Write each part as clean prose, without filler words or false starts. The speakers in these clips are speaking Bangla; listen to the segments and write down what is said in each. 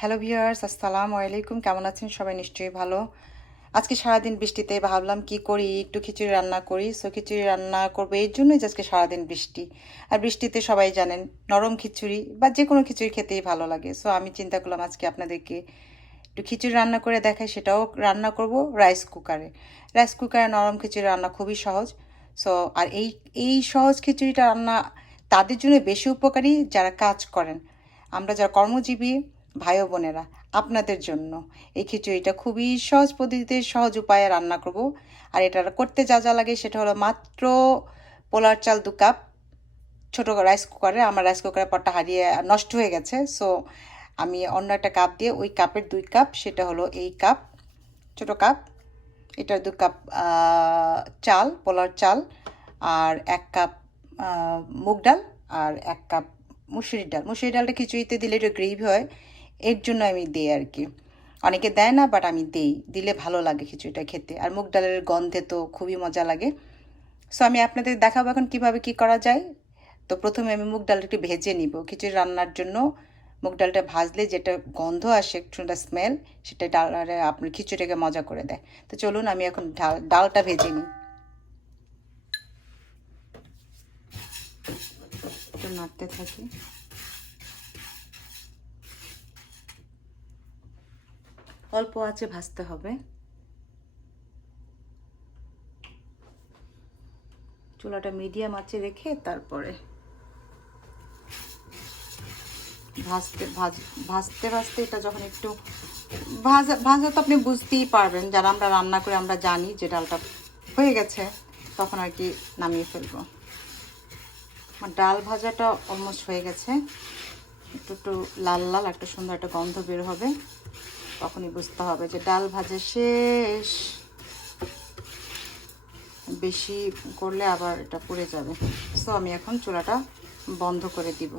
হ্যালো ভিউয়ার্স, আসসালামু আলাইকুম। কেমন আছেন সবাই? নিশ্চয়ই ভালো। আজকে সারাদিন বৃষ্টিতে ভাবলাম কি করি, একটু খিচুড়ি রান্না করি। সো খিচুড়ি রান্না করবো এই জন্যই যে আজকে সারাদিন বৃষ্টি। আর বৃষ্টিতে সবাই জানেন নরম খিচুড়ি বা যে কোনো খিচুড়ি খেতেই ভালো লাগে। সো আমি চিন্তা করলাম আজকে আপনাদেরকে একটু খিচুড়ি রান্না করে দেখাই। সেটাও রান্না করব রাইস কুকারে। রাইস কুকারে নরম খিচুড়ি রান্না খুবই সহজ। সো আর এই সহজ খিচুড়িটা রান্না তাদের জন্য বেশি উপকারী যারা কাজ করেন। আমরা যারা কর্মজীবী ভাই ও বোনেরা, আপনাদের জন্য এই খিচুড়িটা খুবই সহজ পদ্ধতিতে সহজ উপায়ে রান্না করব। আর এটা করতে যা যা লাগে সেটা হলো মাত্র পোলার চাল 2 কাপ। ছোটো রাইস কুকারে, আমার রাইস কুকারের পরটা হারিয়ে নষ্ট হয়ে গেছে। সো আমি অন্য একটা কাপ দিয়ে ওই কাপের 2 কাপ, সেটা হলো এই কাপ, ছোটো কাপ। এটার 2 কাপ চাল, পোলার চাল, আর 1 কাপ মুগ ডাল, আর 1 কাপ মুসুরির ডাল। মুসুরির ডালটা খিচুড়িতে দিলে একটু গ্রেভি হয়, এর জন্য আমি দিই আর কি। অনেকে দেয় না, বাট আমি দিলে ভালো লাগে খিচুড়িটা খেতে। আর মুগ ডালের গন্ধে তো খুবই মজা লাগে। সো আমি আপনাদের দেখাবো এখন কীভাবে কী করা যায়। তো প্রথমে আমি মুগ ডালটা একটু ভেজে নিব খিচুড়ি রান্নার জন্য। মুগ ডালটা ভাজলে যেটা গন্ধ আসে, একটু স্মেল, সেটা ডালে আপনার খিচুড়িটাকে মজা করে দেয়। তো চলুন আমি এখন ডালটা ভেজে নিই। একটু নাড়তে থাকি। অল্প আঁচে ভাজতে হবে। চুলাটা মিডিয়াম আঁচে রেখে তারপরে ভাজতে ভাজতে এটা যখন একটু ভাজা তো আপনি বুঝতেই পারবেন, যারা আমরা রান্না করে আমরা জানি যে ডালটা হয়ে গেছে, তখন আর কি নামিয়ে ফেলবো। আমার ডাল ভাজাটা অলমোস্ট হয়ে গেছে। একটু একটু লাল লাল একটা সুন্দর একটা গন্ধ বের হবে, তখনই বুঝতে হবে যে ডাল ভাজা শেষ। বেশি করলে আবার এটা পুড়ে যাবে। সো আমি এখন চুলাটা বন্ধ করে দিব।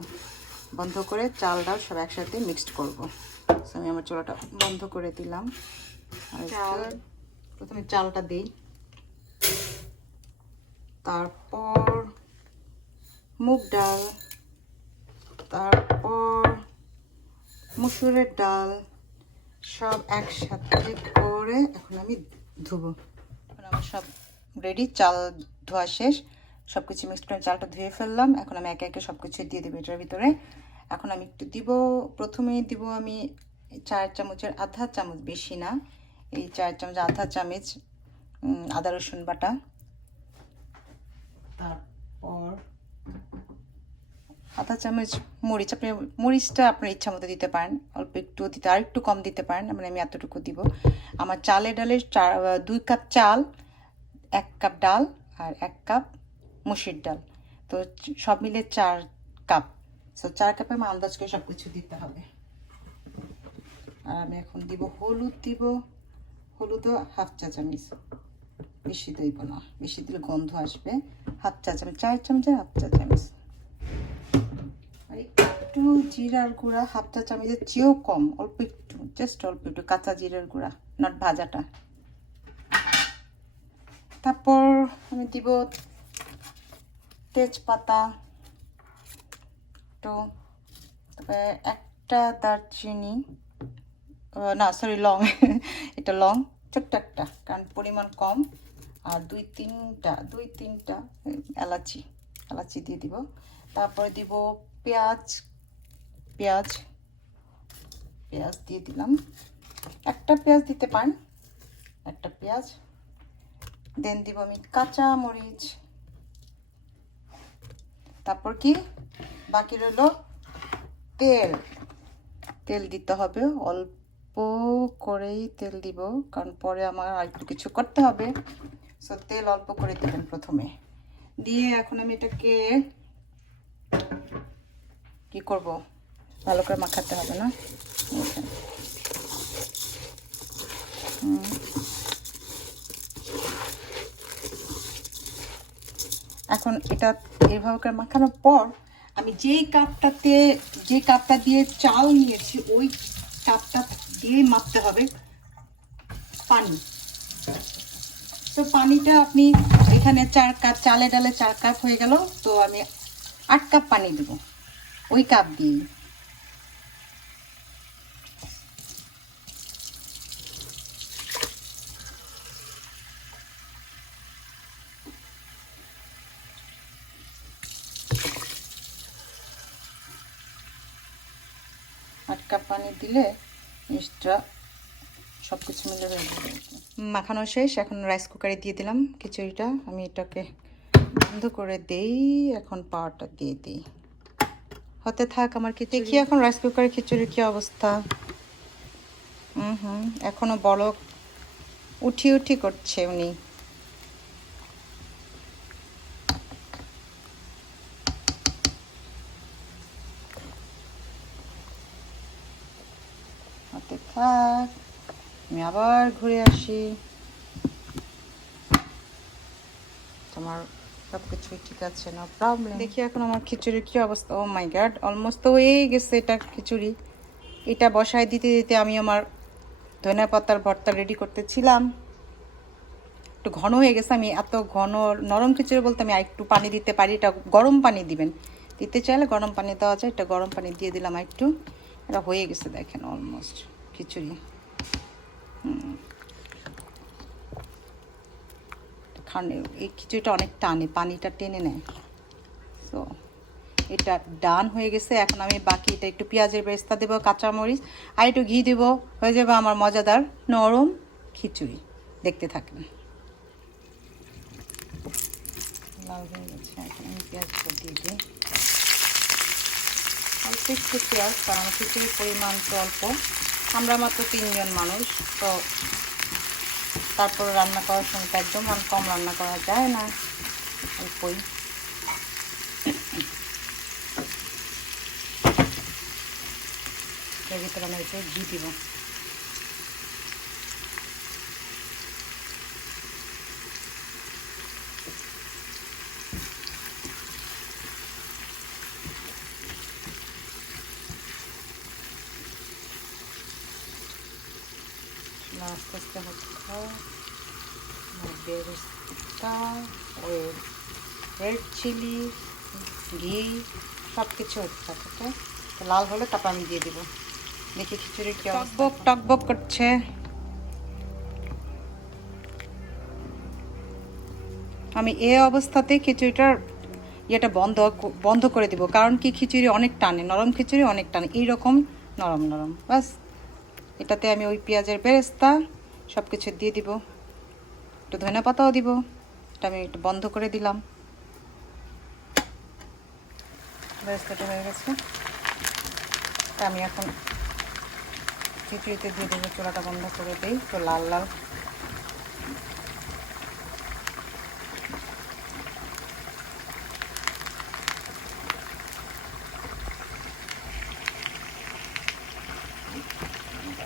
বন্ধ করে চাল ডাল সব একসাথে মিক্সড করব। সো আমি আমার চুলাটা বন্ধ করে দিলাম। আর প্রথমে চালটা দিই, তারপর মুগ ডাল, তারপর মুসুরের ডাল, সব একসাথে করে এখন আমি ধুবো। এখন আমার সব রেডি, চাল ধোয়া শেষ, সব কিছু মিক্সড করে চালটা ধুয়ে ফেললাম। এখন আমি একে একে সব কিছু দিয়ে দেবো এটার ভিতরে। এখন আমি একটু দিব, প্রথমেই দিব আমি 4 চামচের আধা চামচ, বেশি না, এই 4 চামচ আধা চামচ আদা রসুন বাটা। তারপর আধা চামচ মরিচ, আপনি মরিচটা আপনার ইচ্ছা মতো দিতে পারেন, অল্প একটু দিতে, আর একটু কম দিতে পারেন, মানে আমি এতটুকু দিব। আমার চালে ডালের 2 কাপ চাল, 1 কাপ ডাল, আর 1 কাপ মুসুর ডাল, তো সব মিলে 4 কাপ। সো 4 কাপে আমার আন্দাজ করে সব কিছু দিতে হবে। আর আমি এখন দিব হলুদ, হলুদও হাফ চা চামচ, বেশি দিব না, বেশি দিলে গন্ধ আসবে। হাফ চা চামচ, 4 চামচের হাফ চা চামচ। আর একটু জিরার গুঁড়া, হাফ চা চামচের চেয়েও কম, অল্প একটু, জাস্ট অল্প একটু কাঁচা জিরার গুঁড়া, নট ভাজাটা। তারপর আমি দিব তেজপাতা তো, তারপরে একটা দারচিনি, না সরি লং এটা লং, ছোট্ট একটা, কারণ পরিমাণ কম। আর দুই তিনটা এলাচি দিয়ে দিব। তারপরে দিব পেঁয়াজ পেঁয়াজ পেঁয়াজ দিয়ে দিলাম, একটা পেঁয়াজ দিতে পারেন, একটা পেঁয়াজ। দেন দিব আমি কাঁচা মরিচ। তারপর কি বাকি রইল তেল দিতে হবে, অল্প করেই তেল দিব, কারণ পরে আমার আর একটু কিছু করতে হবে। সো তেল অল্প করে দেবেন প্রথমে দিয়ে। এখন আমি এটাকে কি করব, ভালো করে মাখাতে হবে না। এখন এটা এইভাবে করে মাখানোর পর আমি যে কাপটা দিয়ে চাল নিয়েছি, ওই কাপটা দিয়ে মাপতে হবে পানি। তো পানিটা আপনি এখানে 4 কাপ, চালে ডালে 4 কাপ হয়ে গেল, তো আমি 8 কাপ পানি দেব ওই কাপ দিয়ে। 8 কাপ পানি দিলে মিষ্টিটা সব কিছু মিলে হয়ে যাবে। মাখানো শেষ, এখন রাইস কুকারে দিয়ে দিলাম খিচুড়িটা। আমি এটাকে বন্ধ করে দেই, এখন পাওয়ারটা দিয়ে দিই, হতে থাক আমার খিচুড়ি। দেখি এখন রাইস কুকারের খিচুড়ির কী অবস্থা। এখনো বলক উঠি উঠি করছে উনি। হতে থাক, আমি আবার ঘুরে আসি। তোমার সব কিছুই ঠিক আছে, না প্রবলেম। দেখি এখন আমার খিচুড়ির কী অবস্থা। ও মাই গড, অলমোস্ট তো হয়েই গেছে এটা খিচুড়ি। এটা বসায় দিতে দিতে আমি আমার ধনিয়া পাতার ভর্তা রেডি করতেছিলাম। একটু ঘন হয়ে গেছে। আমি এত ঘন নরম খিচুড়ি বলতে আমি একটু পানি দিতে পারি। এটা গরম পানি দিবেন, দিতে চাইলে গরম পানি দেওয়া যায়। এটা গরম পানি দিয়ে দিলাম একটু। এটা হয়ে গেছে দেখেন অলমোস্ট খিচুড়ি। এই খিচুড়িটা অনেক টানে, পানিটা টেনে নেয়। সো এটা ডান হয়ে গেছে। এখন আমি বাকি এটা একটু পেঁয়াজের বেরেস্তা দেবো, কাঁচামরিচ আর একটু ঘি দেবো, হয়ে যাবে আমার মজাদার নরম খিচুড়ি। দেখতে থাকেন। লাল হয়ে গেছে, এখন আমি পেঁয়াজটা দিয়ে দিই। অল্প একটু পেঁয়াজ, কারণ খিচুড়ির পরিমাণ তো অল্প, আমরা মাত্র 3 জন মানুষ। তো তারপর রান্না করার সময় তো একদম কম রান্না করা যায় না, অল্পই। এর ভিতরে আমি একটু ঘি দিব। আস্তে আস্তে হচ্ছে বেরেস্তা, রেড চিলি, ঘি সব কিছু হচ্ছে থাকে। লাল হলে তারপর আমি দিয়ে দিব। দেখি খিচুড়ি কি টকবক টকবক করছে। আমি এই অবস্থাতে খিচুড়িটার ইয়েটা বন্ধ করে দিব, কারণ কি খিচুড়ি অনেক টানে, নরম খিচুড়ি অনেক টানে, এইরকম নরম নরম। বাস এটাতে আমি ওই পেঁয়াজের বেরেস্তা সব কিছু দিয়ে দিব, একটু ধনিয়া পাতাও দিব। এটা আমি একটু বন্ধ করে দিলাম। বেরেস্তাটা হয়ে গেছে, তা আমি এখন খিচুড়িতে দিয়ে দেবো। চুলাটা বন্ধ করে দিই, তো লাল লাল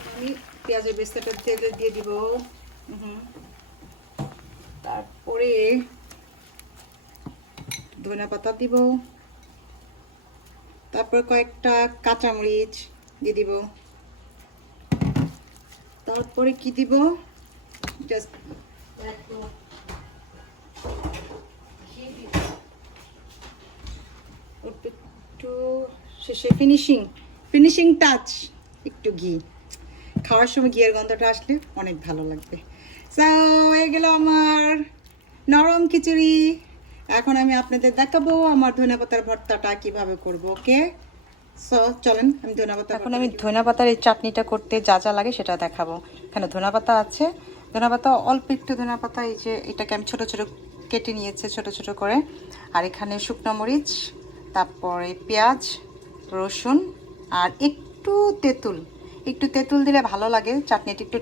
আমি পেঁয়াজের বেরেস্তাটা তেলে দিয়ে দিব। তারপরে ধনিয়া পাতা দিব, তারপর কয়েকটা কাঁচামরিচ দিয়ে দিব। তারপরে কি দিব, জাস্ট একটু শেষে ফিনিশিং টাচ, একটু ঘি। খাওয়ার সময় ঘিয়ের গন্ধটা আসলে অনেক ভালো লাগবে। সো হয়ে গেল আমার নরম খিচুড়ি। এখন আমি আপনাদের দেখাবো আমার ধনেপাতার ভর্তাটা কিভাবে করব। ওকে, সো চলেন আমি ধনেপাতা। এখন আমি ধনেপাতার এই চাটনিটা করতে যা যা লাগে সেটা দেখাবো। এখানে ধনেপাতা আছে, ধনেপাতা অল্প একটু ধনেপাতা, এই যে এটাকে আমি ছোট ছোট কেটে নিয়েছি ছোট ছোট করে। আর এখানে শুকনো মরিচ, তারপরে পেঁয়াজ, রসুন আর একটু তেঁতুল দিলে ভালো লাগে চাটনিটা, একটু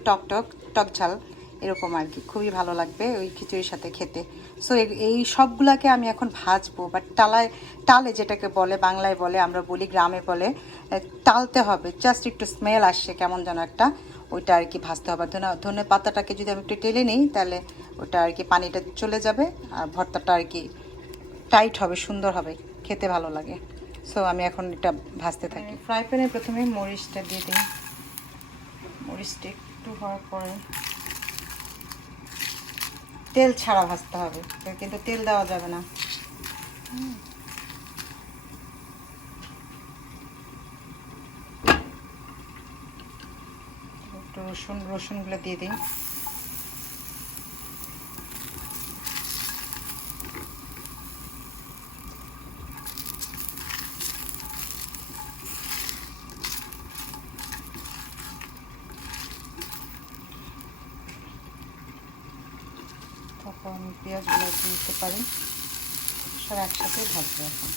টক ঝাল এরকম আর কি, খুবই ভালো লাগবে ওই খিচুড়ির সাথে খেতে। সো এই সবগুলাকে আমি এখন ভাজবো, বাট টালে যেটাকে বলে, বাংলায় বলে, আমরা বলি গ্রামে বলে টালতে হবে। জাস্ট একটু স্মেল আসছে কেমন যেন একটা, ওইটা আর কি ভাজতে হবে। ধনে পাতাটাকে যদি আমি একটু টেলে নিই তাহলে ওটা আর কি পানিটা চলে যাবে, আর ভর্তাটা আর কি টাইট হবে, সুন্দর হবে, খেতে ভালো লাগে। সো আমি এখন এটা ভাজতে থাকি। ফ্রাই প্যানে প্রথমে মরিচটা দিয়ে দিই। মরিচটা একটু হওয়ার পরে তেল ছাড়া ভাজতে হবে, কিন্তু তেল দেওয়া যাবে না। একটু রসুনগুলো দিয়ে দিই। আমি পেঁয়াজগুলো দিতে পারি, সব একসাথে ভাজবো এখন।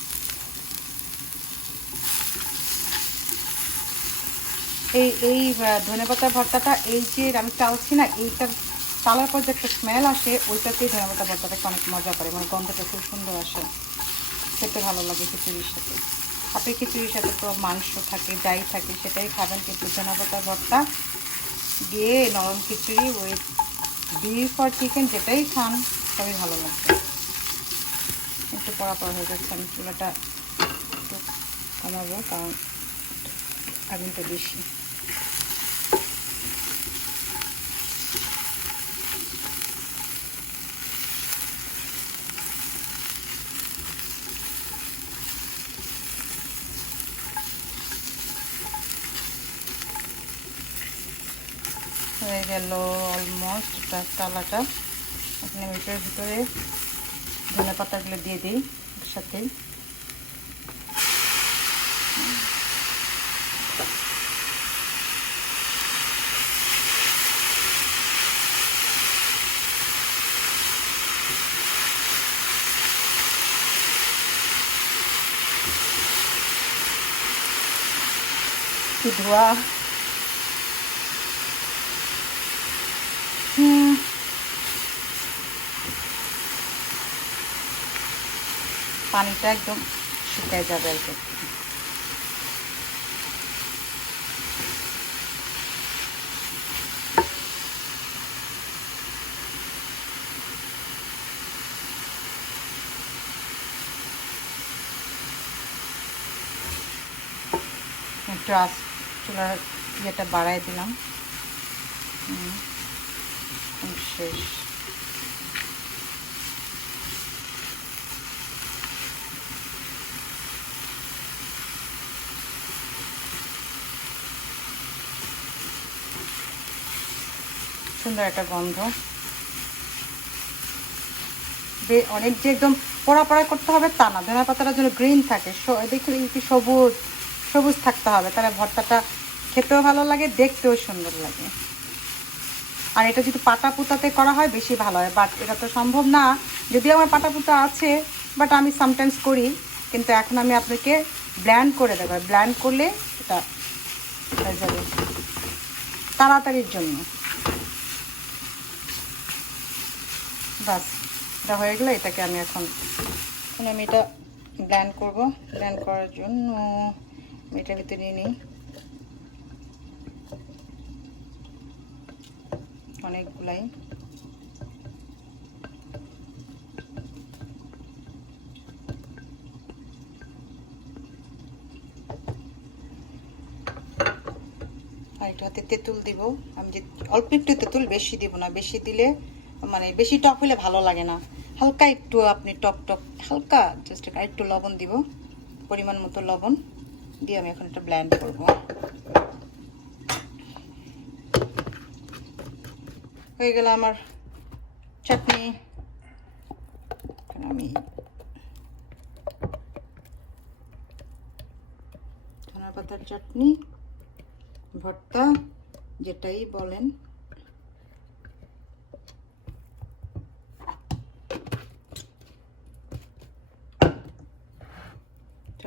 এই ধনেপাতার ভর্তাটা, এই যে আমি চালছি না, এইটার চালার পর যে একটা স্মেল আসে, ওইটাতেই ধনেপাতা ভর্তাটাকে অনেক মজা করে, মানে গন্ধটা খুব সুন্দর আসে, খেতে ভালো লাগে খিচুড়ির সাথে। আপনি খিচুড়ির সাথে তো মাংস থাকে, যাই থাকে সেটাই খাবেন, কিন্তু ধনেপাতা ভর্তা দিয়ে নরম খিচুড়ি উইথ বিফ আর চিকেন যেটাই খান সবই ভালো লাগবে। একটু পড়া হয়ে যাচ্ছে, আমি চুলাটা একটু কমাবো কারণ আগুনটা বেশি। হয়ে গেল অলমোস্ট তালাটা। এখন আমি এটার ভিতরে ধনে পাতাগুলো দিয়ে দিই একসাথে। কি ধোয়া! পানিটা একদম শুকায় যাবে আর কি। একটু চুলার ইয়েটা বাড়াই দিলাম। শেষ। সুন্দর একটা গন্ধ, অনেক যে একদম পোড়া পোড়া করতে হবে তা না, ধনে পাতাটা যেন গ্রিন থাকে, দেখুন একটু সবুজ সবুজ থাকতে হবে, তাহলে ভর্তাটা খেতেও ভালো লাগে, দেখতেও সুন্দর লাগে। আর এটা যদি পাটা পুতাতে করা হয় বেশি ভালো হয়, বাট এটা তো সম্ভব না, যদিও আমার পাটা পুতা আছে, বাট আমি সামটাইমস করি। কিন্তু এখন আমি আপনাকে ব্ল্যান্ড করে দেবো, ব্ল্যান্ড করলে এটা হয়ে যাবে তাড়াতাড়ির জন্য। বাস, এটা হয়ে গেলে এটাকে আমি এখন আমি এটা ব্ল্যান্ড করব। ব্ল্যান্ড করার জন্য এটার ভিতরে নিই অনেকগুলাই। আর এটা হাতে তেঁতুল দিব আমি, যে অল্প একটু তেঁতুল, বেশি দিব না, বেশি দিলে মানে বেশি টক হলে ভালো লাগে না। হালকা একটু আপনি টক টক হালকা জাস্ট একটু লবণ দিব, পরিমাণ মতো লবণ দিয়ে আমি এখন এটা ব্লেন্ড করব। হয়ে গেল আমার চাটনি। আমি ধনে পাতার চাটনি, ভর্তা যেটাই বলেন,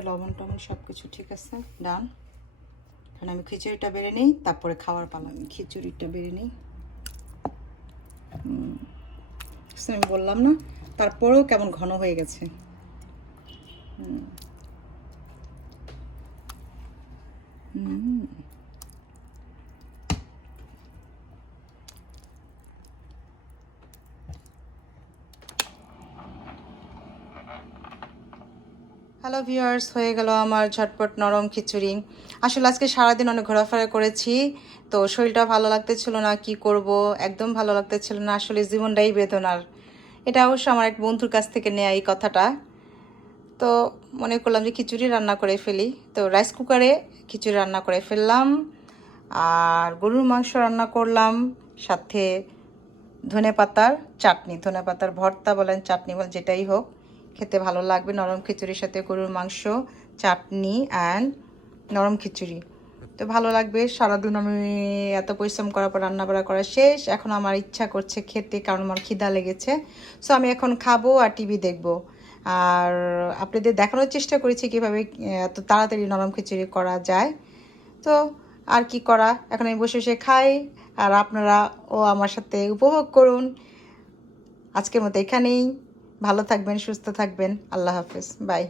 লবণ টবণ সব কিছু ঠিক আছে, ডান। এখন আমি খিচুড়িটা বেড়ে নিই, তারপরে খাওয়ার পালা। আমি খিচুড়িটা বেড়ে নিই। আমি বললাম না, তারপরেও কেমন ঘন হয়ে গেছে। হ্যালো ভিউয়ার্স, হয়ে গেল আমার ঝটপট নরম খিচুড়ি। আসলে আজকে সারাদিন অনেক ঘোরাফেরা করেছি, তো শরীরটা ভালো লাগতেছিল না, কি করব, একদম ভালো লাগতেছিল না। আসলে জীবনটাই বেদনার। এটা অবশ্য আমার এক বন্ধুর কাছ থেকে নেয়া এই কথাটা। তো মনে করলাম যে খিচুড়ি রান্না করে ফেলি, তো রাইস কুকারে খিচুড়ি রান্না করে ফেললাম, আর গরুর মাংস রান্না করলাম, সাথে ধনে পাতার চাটনি, ধনে পাতার ভর্তা বলেন, চাটনি বলেন, যেটাই হোক খেতে ভালো লাগবে। নরম খিচুড়ির সাথে গরুর মাংস, চাটনি অ্যান্ড নরম খিচুড়ি। তো ভালো লাগবে। সারাদিন আমি এত পরিশ্রম করার পর রান্না বাড়া করা শেষ, এখন আমার ইচ্ছা করছে খেতে, কারণ আমার খিদা লেগেছে। সো আমি এখন খাবো আর টিভি দেখবো। আর আপনাদের দেখানোর চেষ্টা করেছি কীভাবে এত তাড়াতাড়ি নরম খিচুড়ি করা যায়। তো আর কি করা, এখন আমি বসে বসে খাই, আর আপনারা ও আমার সাথে উপভোগ করুন। আজকের মতো এখানেই। ভালো থাকবেন, সুস্থ থাকবেন। আল্লাহ হাফেজ, বাই।